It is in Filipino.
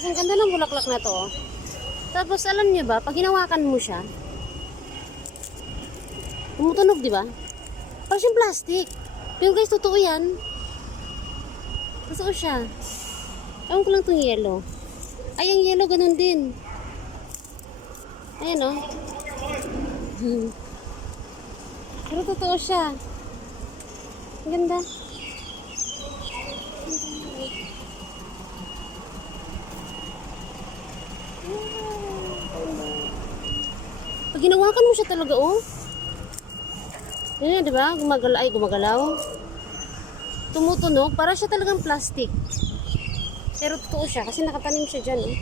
Kasi ang ganda ng bulaklak na to. Tapos alam niyo ba, pag hinawakan mo siya, tumutunog, di ba? Parang siyang plastic. Pero guys, totoo yan. Totoo siya. Ewan ko lang itong yellow. Ay, ang yellow ganun din. Ayan, oh. Pero totoo siya. Ang ganda. Pag hinawakan mo siya talaga, oh. Yan, di ba? Gumagalaw. Tumutunog. Para siya talagang plastic. Pero totoo siya kasi nakatanim siya dyan, oh.